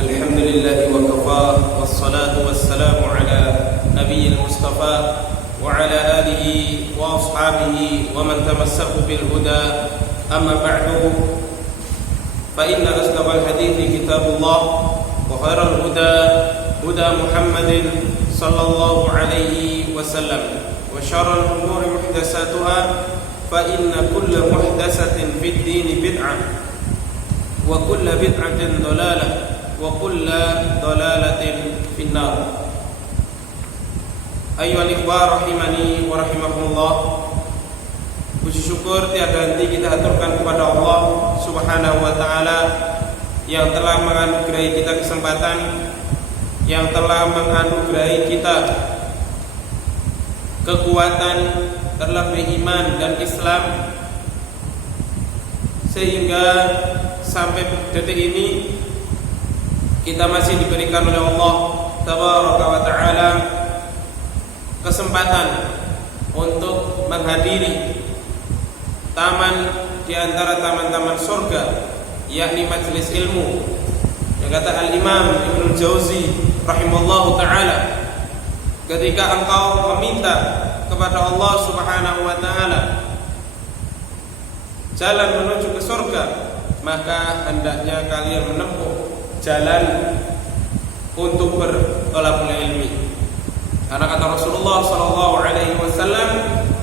Alhamdulillahi wa kafa, wassalatu wassalamu ala nabiyil mustafa wa ala alihi wa ashabihi wa man tamassaku bil huda. Amma ba'du, fa inna asdaqal hadithi kitabullah wa khairal huda huda Muhammadin sallallahu alaihi wasallam wa syarrul umuri muhdatsatuha fa inna kulla muhdatsatin fid dini bid'ah wa kulla bid'atin dhalalah wa kulla dhalalatin finnar. Ayyuhal ikhwah rahimani wa rahimakumullah. Puji syukur tiada henti kita aturkan kepada Allah Subhanahu wa taala yang telah menganugerahi kita kesempatan, yang telah menganugerahi kita kekuatan terlebih iman dan Islam, sehingga sampai detik ini kita masih diberikan oleh Allah Tabaraka wa Ta'ala kesempatan untuk menghadiri taman di antara taman-taman surga, yakni majelis ilmu. Yang kata Al-Imam Ibnu Jauzi rahimallahu ta'ala, ketika engkau meminta kepada Allah Subhanahu wa ta'ala jalan menuju ke surga, maka hendaknya kalian menempuh jalan untuk berthalabul ilmi. Karena kata Rasulullah sallallahu alaihi wasallam,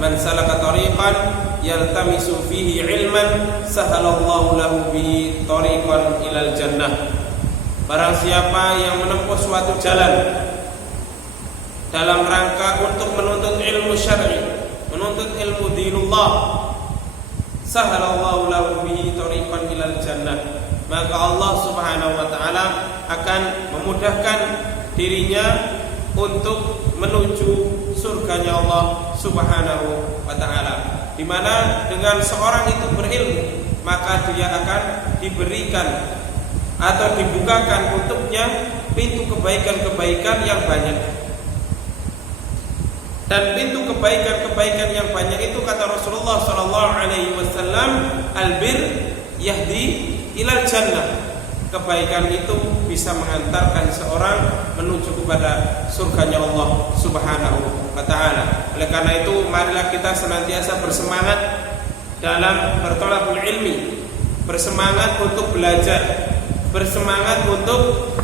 "Man salaka tariqan yaltamisu fihi ilman, sahalallahu lahu bihi tariqan ilal jannah." Barang siapa yang menempuh suatu jalan dalam rangka untuk menuntut ilmu syar'i, menuntut ilmu dinullah, sahalallahu lahu bihi tariqan ilal jannah, maka Allah Subhanahu wa ta'ala akan memudahkan dirinya untuk menuju surganya Allah Subhanahu wa ta'ala, di mana dengan seorang itu berilmu, maka dia akan diberikan atau dibukakan untuknya pintu kebaikan-kebaikan yang banyak. Dan pintu kebaikan-kebaikan yang banyak itu, kata Rasulullah sallallahu alaihi wasallam, albir yahdi ilal jannah. Kebaikan itu bisa mengantarkan seorang menuju kepada surganya Allah Subhanahu wa ta'ala. Oleh karena itu, marilah kita senantiasa bersemangat dalam berthalabul ilmi, bersemangat untuk belajar, bersemangat untuk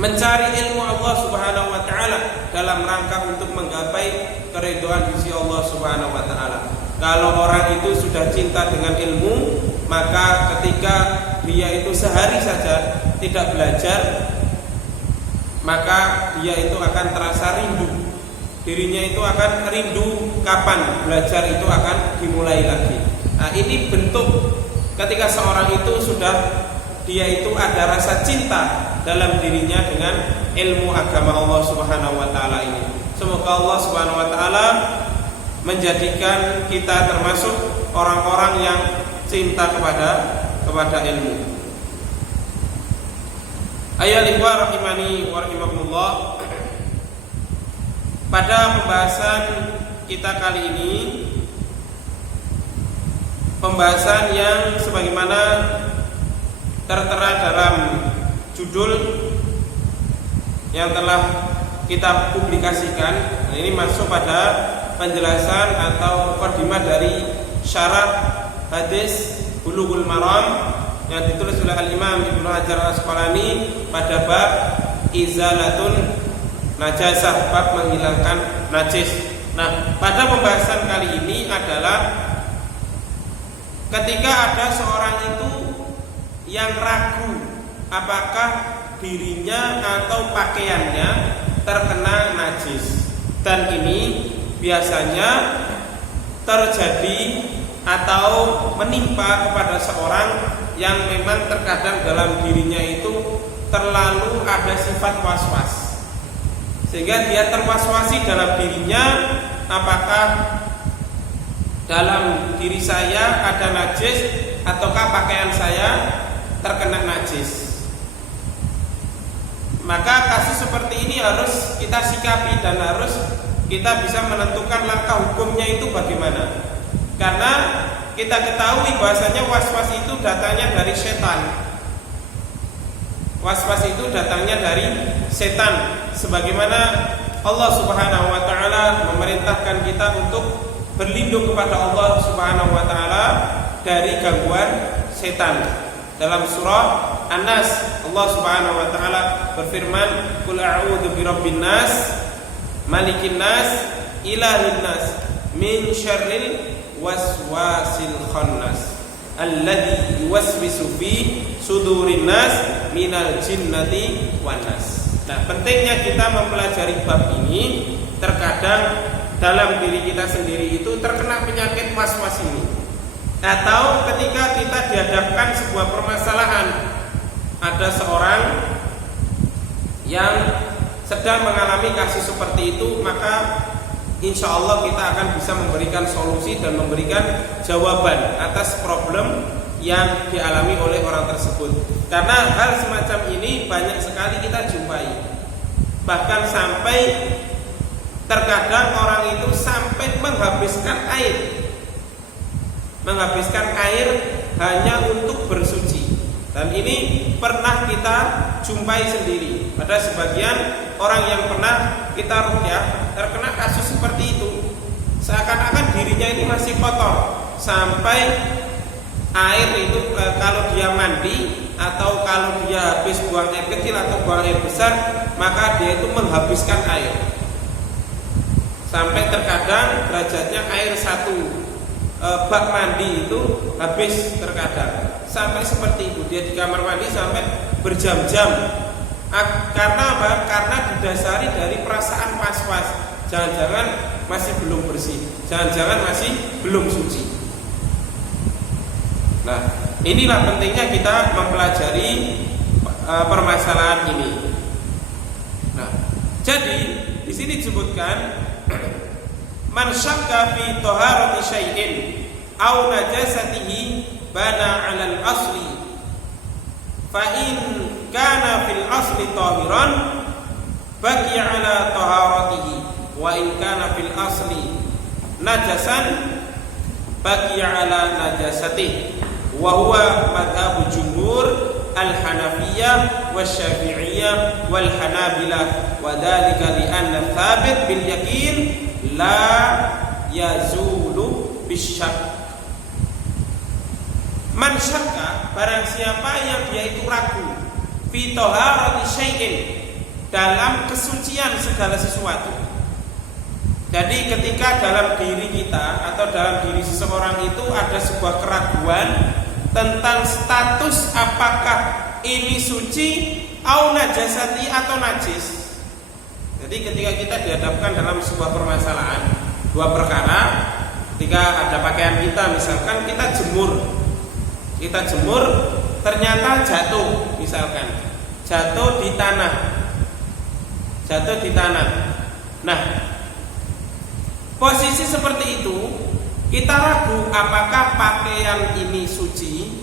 mencari ilmu Allah Subhanahu wa ta'ala dalam rangka untuk menggapai keridhaan sisi Allah Subhanahu wa ta'ala. Kalau orang itu sudah cinta dengan ilmu, maka ketika dia itu sehari saja tidak belajar, maka dia itu akan terasa rindu. Dirinya itu akan rindu kapan belajar itu akan dimulai lagi. Nah, ini bentuk ketika seorang itu sudah, dia itu ada rasa cinta dalam dirinya dengan ilmu agama Allah Subhanahu wa ta'ala ini. Semoga Allah Subhanahu wa ta'ala menjadikan kita termasuk orang-orang yang cinta kepada ilmu. Ayyuhal ikhwah rahimani wa rahimakumullah. Pada pembahasan kita kali ini, pembahasan yang sebagaimana tertera dalam judul yang telah kita publikasikan, ini masuk pada penjelasan atau mukadimah dari syarah hadis Bulughul Maram yang ditulis oleh Al-Imam Ibnu Hajar Al-Asqalani pada bab izalatun najasah, bab menghilangkan najis. Nah, pada pembahasan kali ini adalah ketika ada seorang itu yang ragu apakah dirinya atau pakaiannya terkena najis, dan ini biasanya terjadi atau menimpa kepada seorang yang memang terkadang dalam dirinya itu terlalu ada sifat was-was, sehingga dia terwas-wasi dalam dirinya, apakah dalam diri saya ada najis ataukah pakaian saya terkena najis. Maka kasus seperti ini harus kita sikapi dan harus kita bisa menentukan langkah hukumnya itu bagaimana. Karena kita ketahui bahasanya was-was itu datangnya dari setan. Was-was itu datangnya dari setan, sebagaimana Allah Subhanahu wa taala memerintahkan kita untuk berlindung kepada Allah Subhanahu wa taala dari gangguan setan. Dalam surah An-Nas, Allah Subhanahu wa taala berfirman, "Qul a'udzu birabbin nas, malikin nas, ilahin nas, min syarril waswasil khannas, alladzi yuwaswisu fi sudurin nas minal jinnati wan nas." Nah, pentingnya kita mempelajari bab ini. Terkadang dalam diri kita sendiri itu terkena penyakit was-was ini. Atau ketika kita dihadapkan sebuah permasalahan, ada seorang yang sedang mengalami kasus seperti itu, maka insya Allah kita akan bisa memberikan solusi dan memberikan jawaban atas problem yang dialami oleh orang tersebut. Karena hal semacam ini banyak sekali kita jumpai. Bahkan sampai terkadang orang itu sampai menghabiskan air hanya untuk bersuci. Dan ini pernah kita jumpai sendiri. Ada sebagian orang yang pernah kita ruqyah terkena kasus seperti itu. Seakan-akan dirinya ini masih kotor, sampai air itu kalau dia mandi atau kalau dia habis buang air kecil atau buang air besar, maka dia itu menghabiskan air. Sampai terkadang derajatnya air satu bak mandi itu habis, terkadang sampai seperti itu. Dia di kamar mandi sampai berjam-jam. Karena apa? Karena didasari dari perasaan was-was. Jangan-jangan masih belum bersih, jangan-jangan masih belum suci. Nah, inilah pentingnya kita mempelajari permasalahan ini. Nah, jadi di sini disebutkan man syakka fi taharati syai'in aw najasatihi bana 'alal asli fa in kana fil asli tahiran baqiya 'ala taharatihi wa in kana fil asli najasan baqiya 'ala najasatihi wa huwa madhabu jumhur al-Hanafiyyah wasy-Syafi'iyyah wal Hanabilah wa dzalika li anna thabit bil yaqin la yazulu bisyak. Man syakka, barang siapa yang dia itu ragu fi taharati syai'in, dalam kesucian segala sesuatu. Jadi ketika dalam diri kita atau dalam diri seseorang itu ada sebuah keraguan tentang status apakah ini suci au najasati atau najis. Jadi ketika kita dihadapkan dalam sebuah permasalahan, dua perkara, ketika ada pakaian kita misalkan kita jemur ternyata jatuh, misalkan jatuh di tanah. Nah, posisi seperti itu kita ragu apakah pakaian ini suci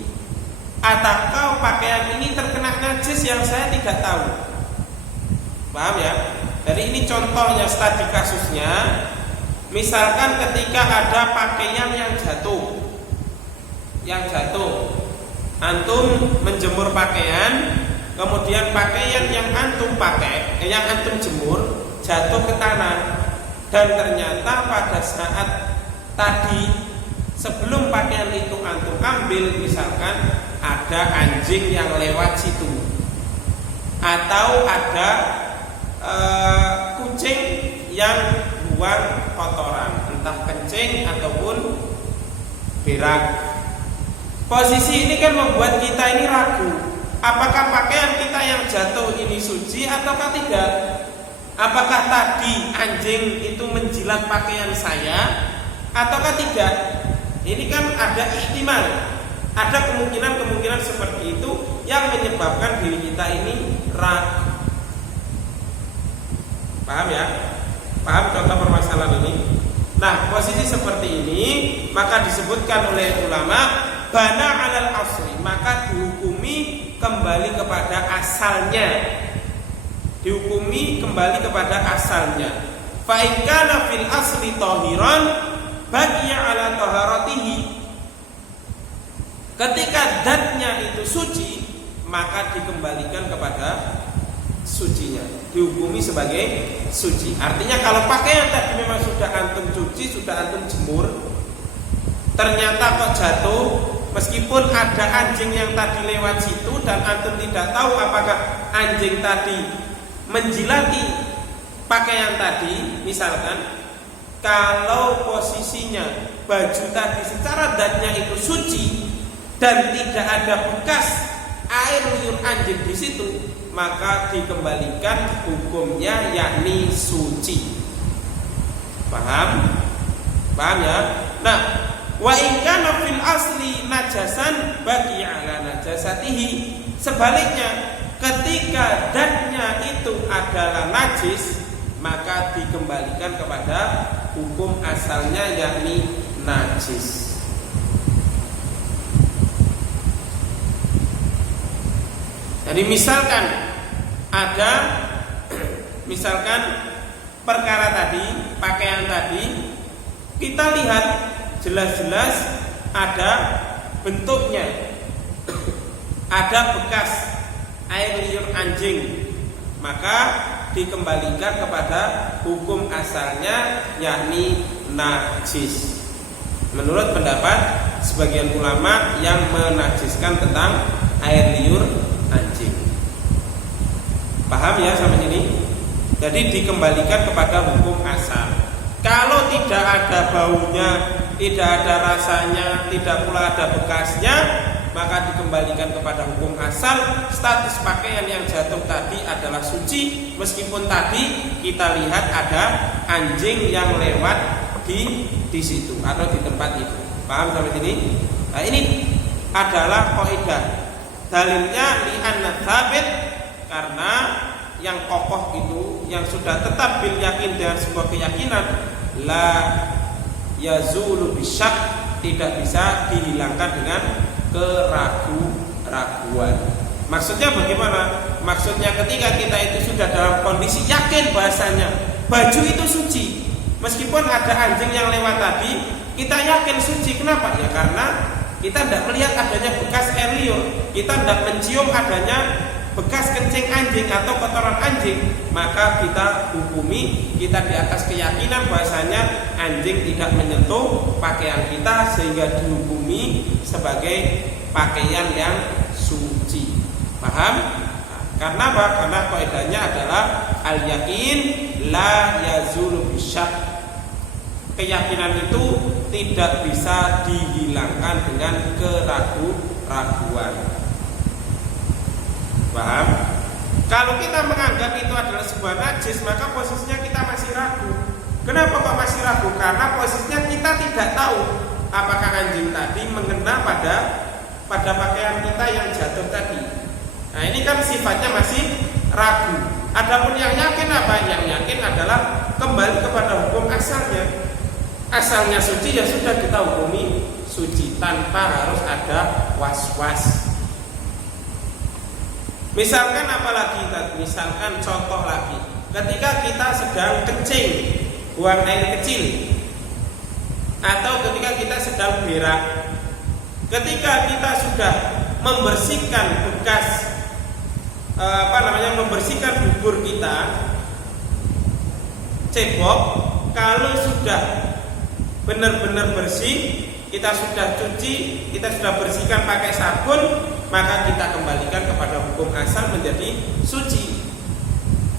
atau pakaian ini terkena najis yang saya tidak tahu. Paham ya? Jadi ini contohnya, studi kasusnya. Misalkan ketika ada pakaian yang jatuh, antum menjemur pakaian, kemudian pakaian yang antum jemur jatuh ke tanah, dan ternyata pada saat tadi sebelum pakaian itu antum ambil, misalkan ada anjing yang lewat situ, atau ada kucing yang buang kotoran, entah kencing ataupun berak. Posisi ini kan membuat kita ini ragu, apakah pakaian kita yang jatuh ini suci ataukah tidak? Apakah tadi anjing itu menjilat pakaian saya ataukah tidak? Ini kan ada ihtimal, ada kemungkinan seperti itu yang menyebabkan diri kita ini ragu. Paham ya? Paham contoh permasalahan ini? Nah, posisi seperti ini maka disebutkan oleh ulama bana 'alal asli, maka dihukumi kembali kepada asalnya. Fa in kana fil asli tahiran baqiya 'ala taharatihi. Ketika zatnya itu suci, maka dikembalikan kepada sucinya, dihukumi sebagai suci. Artinya kalau pakaian tadi memang sudah antum cuci, sudah antum jemur, ternyata kok jatuh, meskipun ada anjing yang tadi lewat situ dan antum tidak tahu apakah anjing tadi menjilati pakaian tadi, misalkan kalau posisinya baju tadi secara zatnya itu suci dan tidak ada bekas air liur anjing di situ, maka dikembalikan hukumnya yakni suci. Paham? Paham ya? Nah, wa in kana fil asli najasan bagi ala najasatihi. Sebaliknya, ketika zatnya itu adalah najis, maka dikembalikan kepada hukum asalnya yakni najis. Jadi misalkan ada perkara tadi, pakaian tadi, kita lihat jelas-jelas ada bentuknya, ada bekas air liur anjing, maka dikembalikan kepada hukum asalnya yakni najis. Menurut pendapat sebagian ulama yang menajiskan tentang air liur anjing. Paham ya sampai sini? Jadi dikembalikan kepada hukum asal. Kalau tidak ada baunya, tidak ada rasanya, tidak pula ada bekasnya, maka dikembalikan kepada hukum asal. Status pakaian yang jatuh tadi adalah suci, meskipun tadi kita lihat ada anjing yang lewat di situ atau di tempat itu. Paham sampai sini? Nah, ini adalah kaidah. Dalilnya li'anna tsabit, karena yang kokoh itu, yang sudah tetap bil yakin dengan sebuah keyakinan, la yazulu bisyak, tidak bisa dihilangkan dengan keraguan. Maksudnya bagaimana? Maksudnya ketika kita itu sudah dalam kondisi yakin bahasanya baju itu suci, meskipun ada anjing yang lewat tadi, kita yakin suci. Kenapa? Ya karena kita tidak melihat adanya bekas air liur, kita tidak mencium adanya bekas kencing anjing atau kotoran anjing, maka kita hukumi, kita di atas keyakinan bahasanya anjing tidak menyentuh pakaian kita, sehingga dihukumi sebagai pakaian yang suci. Paham? Karena apa? Karena kaidahnya adalah al-yakin la yazulu bisyak. Keyakinan itu tidak bisa dihilangkan dengan keraguan. Paham? Kalau kita menganggap itu adalah sebuah najis, maka posisinya kita masih ragu. Kenapa kok masih ragu? Karena posisinya kita tidak tahu apakah anjing tadi mengena pada pakaian kita yang jatuh tadi. Nah, ini kan sifatnya masih ragu. Adapun yang yakin apa? Yang yakin adalah kembali kepada hukum asalnya. Asalnya suci, ya sudah kita hukumi suci tanpa harus ada was-was. Misalkan apalagi, misalkan contoh lagi, ketika kita sedang kencing, buang air kecil, atau ketika kita sedang berak, ketika kita sudah membersihkan bekas membersihkan dubur kita, cebok, kalau sudah benar-benar bersih, kita sudah cuci, kita sudah bersihkan pakai sabun, maka kita kembalikan kepada hukum asal menjadi suci.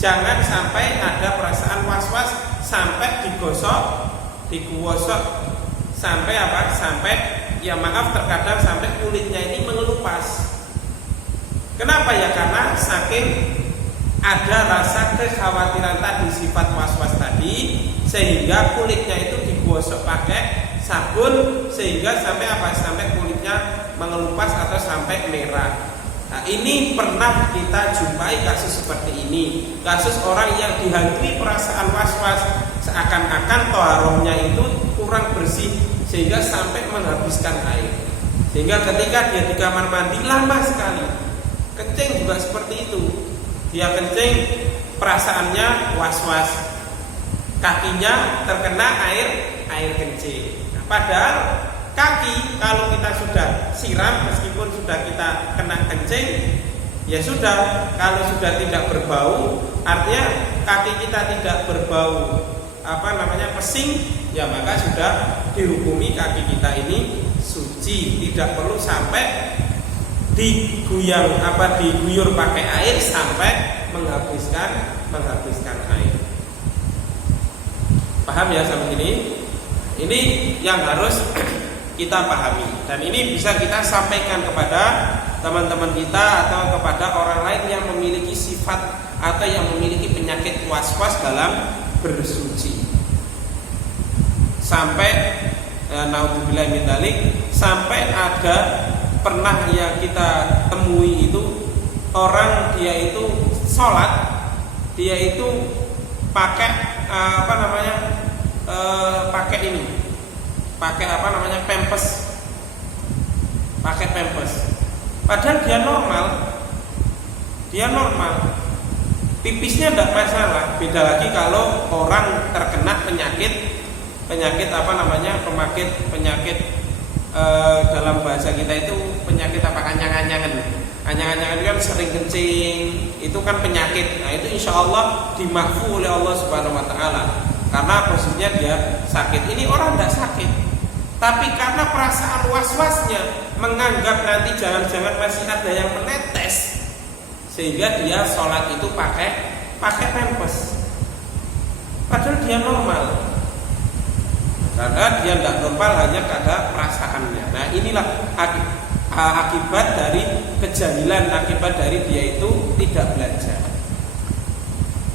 Jangan sampai ada perasaan was-was sampai digosok, sampai apa? Sampai ya maaf terkadang sampai kulitnya ini mengelupas. Kenapa ya? Karena saking ada rasa kekhawatiran tadi, sifat was-was tadi, sehingga kulitnya itu digosok pakai sabun, sehingga sampai apa? Sampai kulitnya mengelupas atau sampai merah. Nah, ini pernah kita jumpai kasus seperti ini. Kasus orang yang dihantui perasaan was-was, seakan-akan toharohnya itu kurang bersih, sehingga sampai menghabiskan air. Sehingga ketika dia di kamar mandi lama sekali. Kencing juga seperti itu. Dia kencing, perasaannya was-was, kakinya terkena air kencing. Nah, padahal kaki kalau kita sudah siram, meskipun sudah kita kena kencing, Ya sudah, kalau sudah tidak berbau, artinya kaki kita tidak berbau pesing, ya maka sudah dihukumi kaki kita ini suci, tidak perlu sampai diguyur pakai air sampai menghabiskan air. Paham ya sampai ini? Ini yang harus kita pahami, dan ini bisa kita sampaikan kepada teman-teman kita atau kepada orang lain yang memiliki sifat atau yang memiliki penyakit was-was dalam bersuci. Sampai naudzubillah min dzalik, sampai ada pernah yang kita temui itu orang dia itu sholat, dia itu pakai pakai pempes. Padahal dia normal, pipisnya tidak masalah. Beda lagi kalau orang terkena penyakit dalam bahasa kita itu penyakit anyang-anyangan. Anyang-anyangan itu kan sering kencing, itu kan penyakit. Nah itu insya Allah dimaafkan oleh Allah Subhanahu Wa Taala, karena posisinya dia sakit. Ini orang tidak sakit, tapi karena perasaan was-wasnya menganggap nanti jangan-jangan masih ada yang menetes, sehingga dia sholat itu pakai pempes. Padahal dia normal, karena dia tidak normal hanya karena perasaannya. Nah inilah akibat dari kejahilan, akibat dari dia itu tidak belajar,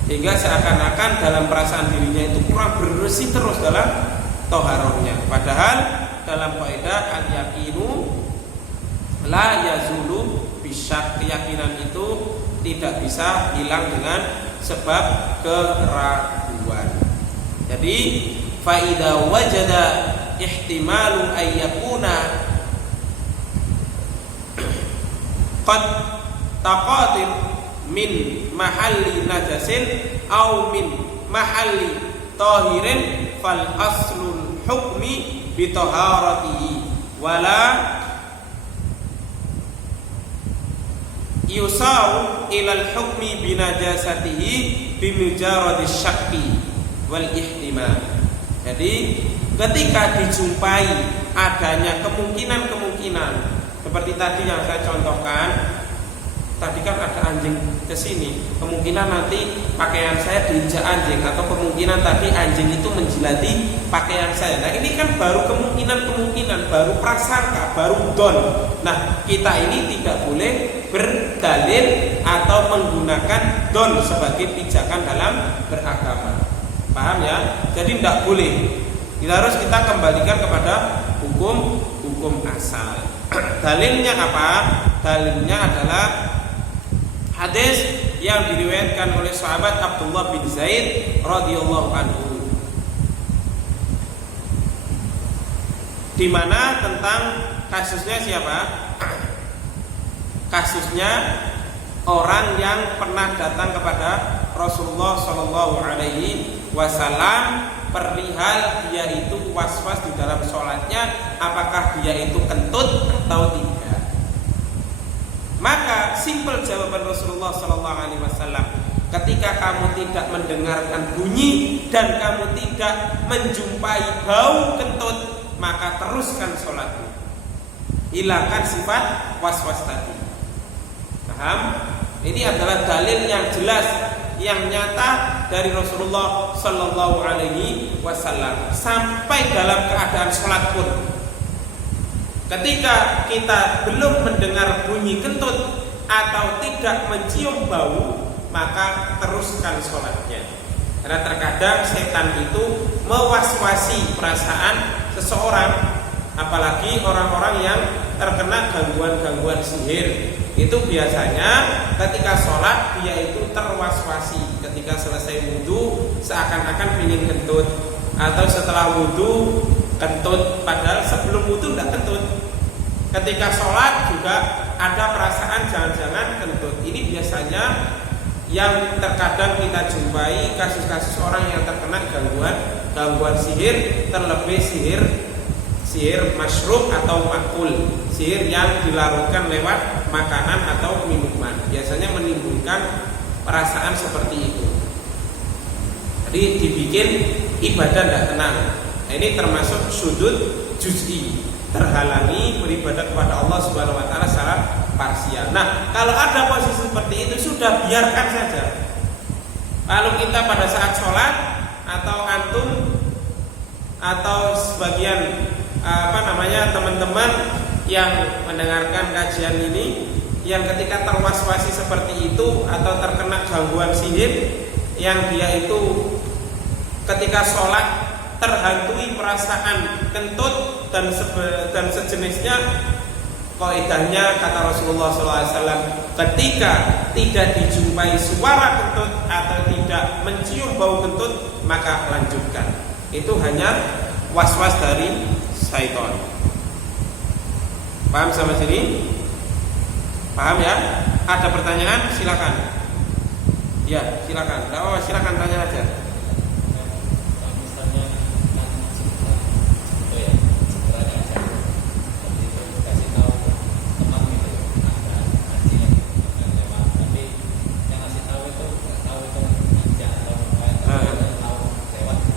sehingga seakan-akan dalam perasaan dirinya itu kurang bersih terus dalam toharohnya. Padahal dalam kaidah al-yaqinu la yazulu bisyak, keyakinan itu tidak bisa hilang dengan sebab keraguan. Jadi fa idza wajada ihtimalu ayyakuna qad taqadir min mahalli najasin au min mahalli tahirin fal aslul hukmi bi taharatihi wala yusaru ilal hukmi bi najasatihi bi mujarradis syakki wal ihtimal. Jadi ketika dijumpai adanya kemungkinan seperti tadi yang saya contohkan, tadi kan ada anjing ke sini, kemungkinan nanti pakaian saya diinjak anjing, atau kemungkinan tadi anjing itu menjilati pakaian saya. Nah ini kan baru kemungkinan, baru prasangka, baru don. Nah kita ini tidak boleh berdalil atau menggunakan don sebagai pijakan dalam beragama. Paham ya? Jadi tidak boleh. Kita kembalikan kepada hukum asal. Dalilnya apa? Dalilnya adalah hadis yang diriwayatkan oleh sahabat Abdullah bin Zaid radhiyallahu anhu, di mana tentang kasusnya siapa? Kasusnya orang yang pernah datang kepada Rasulullah Shallallahu Alaihi Wasallam perihal dia itu was-was di dalam sholatnya, apakah dia itu kentut atau tidak. Maka simpel jawaban Rasulullah Sallallahu Alaihi Wasallam, ketika kamu tidak mendengarkan bunyi dan kamu tidak menjumpai bau kentut, maka teruskan sholatmu, hilangkan sifat was-was tadi. Paham? Ini adalah dalil yang jelas, yang nyata dari Rasulullah Sallallahu Alaihi Wasallam. Sampai dalam keadaan sholat pun, ketika kita belum mendengar bunyi kentut atau tidak mencium bau, maka teruskan sholatnya. Karena terkadang setan itu mewaswasi perasaan seseorang, apalagi orang-orang yang terkena gangguan-gangguan sihir. Itu biasanya ketika sholat dia itu terwaswasi. Ketika selesai wudhu seakan-akan ingin kentut, atau setelah wudhu kentut, padahal sebelum wudhu tidak kentut. Ketika sholat juga ada perasaan jangan-jangan kentut. Ini biasanya yang terkadang kita jumpai kasus-kasus orang yang terkena gangguan sihir, terlebih sihir masyruq atau makul, sihir yang dilarutkan lewat makanan atau minuman. Biasanya menimbulkan perasaan seperti itu. Jadi dibikin ibadah tidak tenang. Nah, ini termasuk sudut juz'i, terhalangi beribadah kepada Allah Subhanahu wa taala secara parsial. Nah, kalau ada posisi seperti itu sudah biarkan saja. Lalu kita pada saat sholat atau antum atau sebagian teman-teman yang mendengarkan kajian ini yang ketika terwas-wasi seperti itu atau terkena gangguan sihir, yang dia itu ketika sholat terhantui perasaan kentut dan sejenisnya, kaidahnya kata Rasulullah SAW, ketika tidak dijumpai suara kentut atau tidak mencium bau kentut, maka lanjutkan. Itu hanya was-was dari syaitan. Paham sama sini? Paham ya? Ada pertanyaan? Silakan. Ya, silakan. Silakan tanya aja.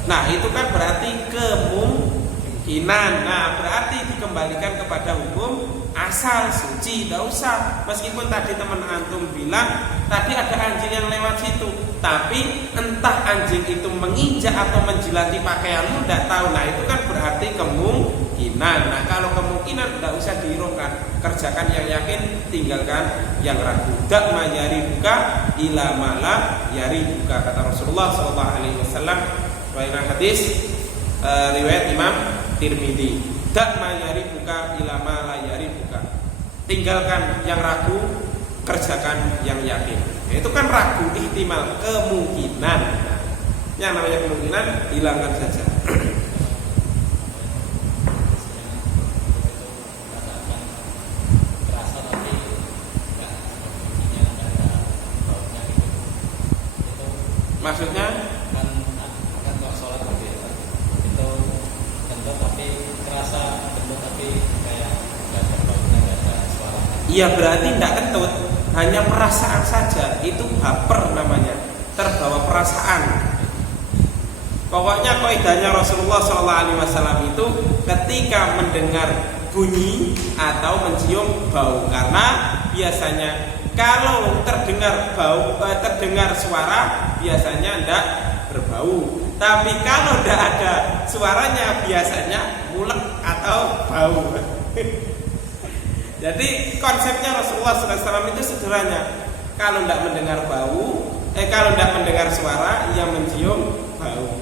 Nah, itu kan berarti kemungkinan. Nah, berarti dikembalikan kepada hukum asal, suci, tidak usah. Meskipun tadi teman antum bilang tadi ada anjing yang lewat situ, tapi entah anjing itu menginjak atau menjilati pakaianmu, tidak tahu. Nah, itu kan berarti kemungkinan. Nah, kalau kemungkinan tidak usah dihiraukan, kerjakan yang yakin, tinggalkan yang ragu. Dak ma yari buka ila mala yari buka, kata Rasulullah SAW. Baiklah, hadis riwayat Imam Tirmidzi. Dak ma yari buka ila ma la yari buka. Tinggalkan yang ragu, kerjakan yang yakin. Itu kan ragu, ihtimal, kemungkinan. Nah, yang namanya kemungkinan hilangkan saja. Maksudnya iya, berarti tidak kentut, hanya perasaan saja. Itu baper namanya, terbawa perasaan. Pokoknya kaidahnya Rasulullah SAW itu ketika mendengar bunyi atau mencium bau, karena biasanya kalau terdengar suara biasanya tidak berbau. Tapi kalau tidak ada suaranya biasanya mulek atau bau. Jadi konsepnya Rasulullah SAW itu sederhana. Kalau tidak mendengar kalau tidak mendengar suara, yang mencium bau.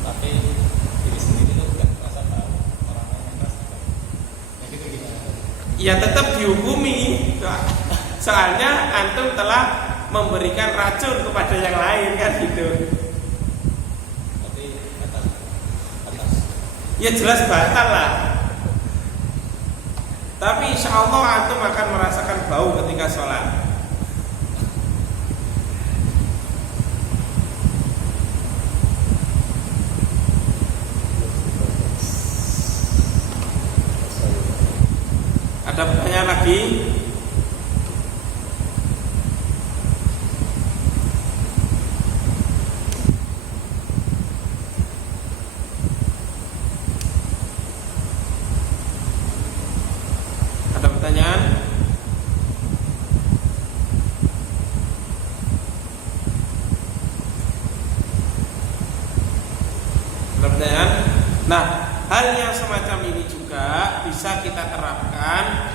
Tapi diri sendiri itu tidak merasa bau, orang lain merasa bau. Ya tetap dihukumi. Soalnya antum telah memberikan racun kepada yang lain, kan gitu. Ya jelas batal lah. Tapi insya Allah antum akan merasakan bau ketika sholat. Ada pertanyaan lagi? Nah, hal yang semacam ini juga bisa kita terapkan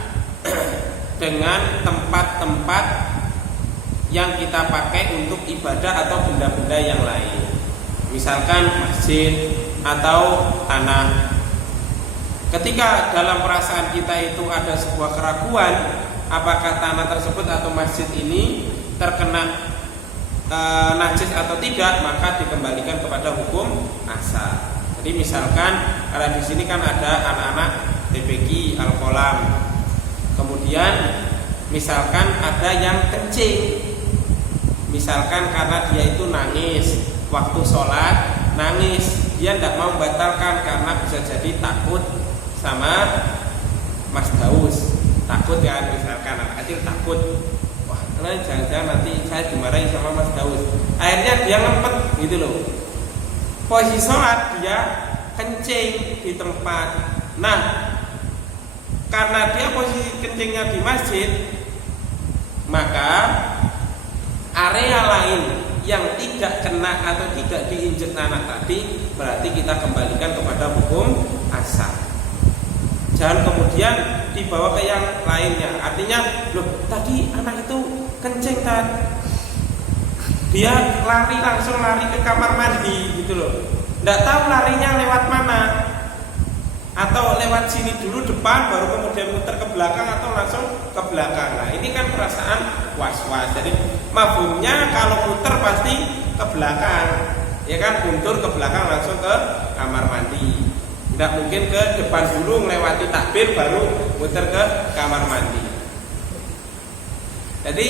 dengan tempat-tempat yang kita pakai untuk ibadah atau benda-benda yang lain. Misalkan masjid atau tanah. Ketika dalam perasaan kita itu ada sebuah keraguan, apakah tanah tersebut atau masjid ini terkena najis atau tidak, maka dikembalikan kepada hukum asal. Jadi misalkan kalau di sini kan ada anak-anak TPQ Al-Qolam, kemudian misalkan ada yang kencing, misalkan karena dia itu nangis waktu sholat, nangis dia tidak mau batalkan karena bisa jadi takut sama Mas Daus, takut kan, misalkan anak kecil takut, wah karena jangan-jangan nanti saya dimarahi sama Mas Daus. Akhirnya dia ngempet gitu loh. Posisi sholat dia kencing di tempat. Nah, karena dia posisi kencingnya di masjid, maka area lain yang tidak kena atau tidak diinjek tanah tadi berarti kita kembalikan kepada hukum asal. Jangan kemudian dibawa ke yang lainnya. Artinya, loh tadi anak itu kencing kan, dia langsung lari ke kamar mandi gitu loh. Nggak tahu larinya lewat mana, atau lewat sini dulu depan baru kemudian muter ke belakang atau langsung ke belakang. Nah ini kan perasaan was-was. Jadi mafhumnya kalau muter pasti ke belakang, ya kan, mundur ke belakang langsung ke kamar mandi. Tidak mungkin ke depan dulu melewati takbir baru muter ke kamar mandi. Jadi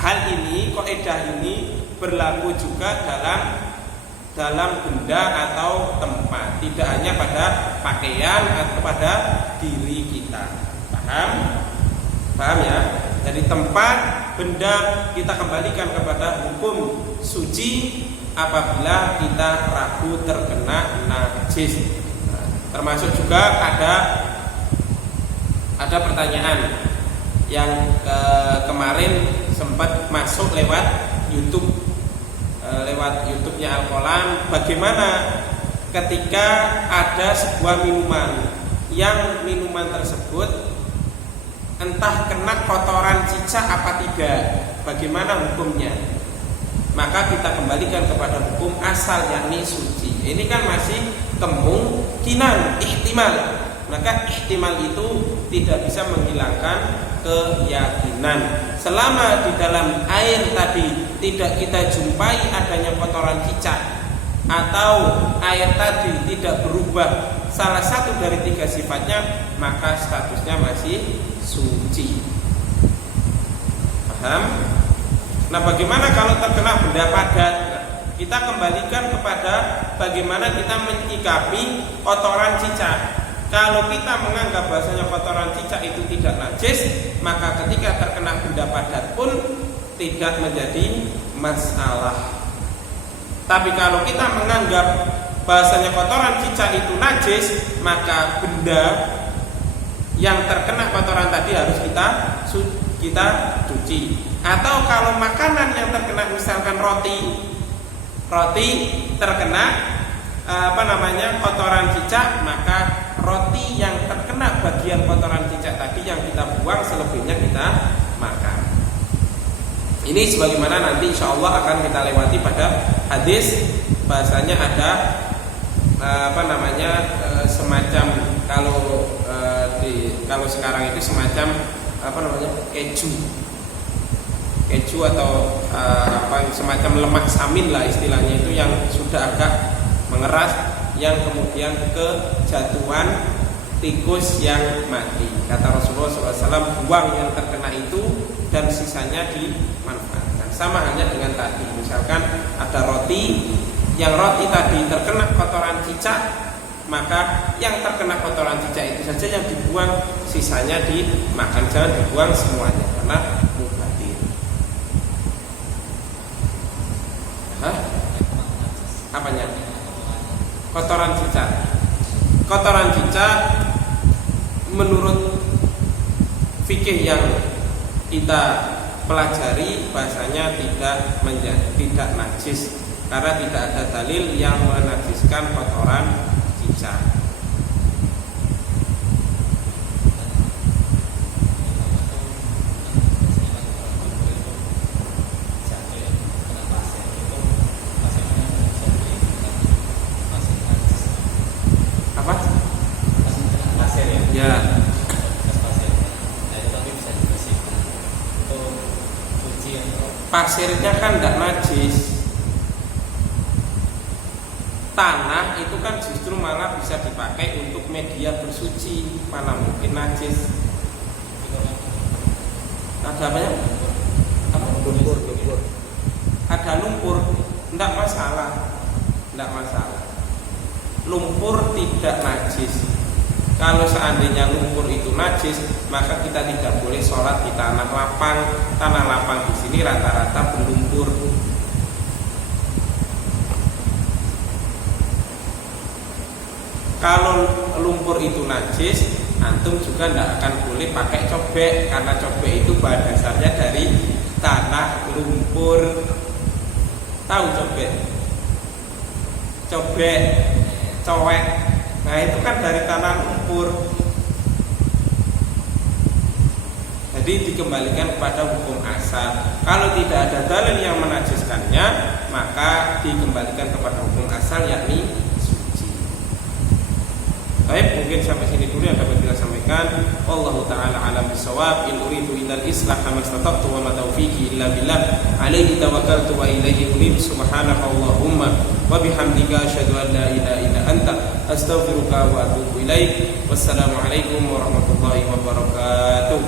hal ini, kaidah ini berlaku juga dalam benda atau tempat, tidak hanya pada pakaian atau pada diri kita. Paham ya? Jadi tempat, benda kita kembalikan kepada hukum suci apabila kita ragu terkena najis. Nah, termasuk juga ada pertanyaan yang kemarin sempat masuk lewat YouTube-nya Al-Qolam, bagaimana ketika ada sebuah minuman yang minuman tersebut entah kena kotoran cicak apa tidak, bagaimana hukumnya? Maka kita kembalikan kepada hukum asal, yakni suci. Ini kan masih kemungkinan, ihtimal. Maka ihtimal itu tidak bisa menghilangkan keyakinan. Selama di dalam air tadi tidak kita jumpai adanya kotoran cicak, atau air tadi tidak berubah salah satu dari tiga sifatnya, maka statusnya masih suci. Paham? Nah, bagaimana kalau terkena benda padat? Kita kembalikan kepada bagaimana kita menyikapi kotoran cicak. Kalau kita menganggap bahasanya kotoran cicak itu tidak najis, maka ketika terkena benda padat pun tidak menjadi masalah. Tapi kalau kita menganggap bahasanya kotoran cicak itu najis, maka benda yang terkena kotoran tadi harus kita cuci. Atau kalau makanan yang terkena, misalkan roti terkena kotoran cicak, maka roti yang terkena bagian kotoran cicak tadi yang kita buang, selebihnya kita makan. Ini sebagaimana nanti insya Allah akan kita lewati pada hadis, bahasanya ada semacam kalau sekarang itu semacam keju atau semacam lemak samin lah istilahnya, itu yang sudah agak mengeras, yang kemudian kejatuhan tikus yang mati. Kata Rasulullah SAW, buang yang terkena itu dan sisanya dimanfaatkan. Sama halnya dengan tadi, misalkan ada roti, yang roti tadi terkena kotoran cicak, maka yang terkena kotoran cicak itu saja yang dibuang, sisanya dimakan. Jangan dibuang semuanya karena mubadir. Apanya? Kotoran cicak. Kotoran cicak menurut fikih yang kita pelajari bahasanya tidak najis, karena tidak ada dalil yang menajiskan kotoran cicak. Pasirnya kan tidak najis. Tanah itu kan justru malah bisa dipakai untuk media bersuci, mana mungkin najis. Ada apa ya? Lumpur. Ada lumpur, tidak masalah. lumpur tidak najis. Kalau seandainya lumpur itu najis, maka kita tidak boleh sholat di tanah lapang. Tanah lapang di sini rata-rata berlumpur. Kalau lumpur itu najis, antum juga tidak akan boleh pakai cobek, karena cobek itu bahan dasarnya dari tanah lumpur. Tahu cobek? Cobek, cowek. Nah itu kan dari tanah lumpur. Jadi dikembalikan kepada hukum asal. Kalau tidak ada dalil yang menajiskannya, maka dikembalikan kepada hukum asal, yakni suci. Baik, mungkin sampai sini dulu yang dapat kita sampaikan. Wallahu ta'ala alam bisawab. In uridu illal islah ma istata'tu wa ma taufiqi illa billah. Alaihi tawakkaltu wa ilaihi unib. Subhanakallahumma wa bihamdika asyhadu an la ilaha illa anta astaghfiruka wa atubu ilaik. Wassalamualaikum warahmatullahi wabarakatuh.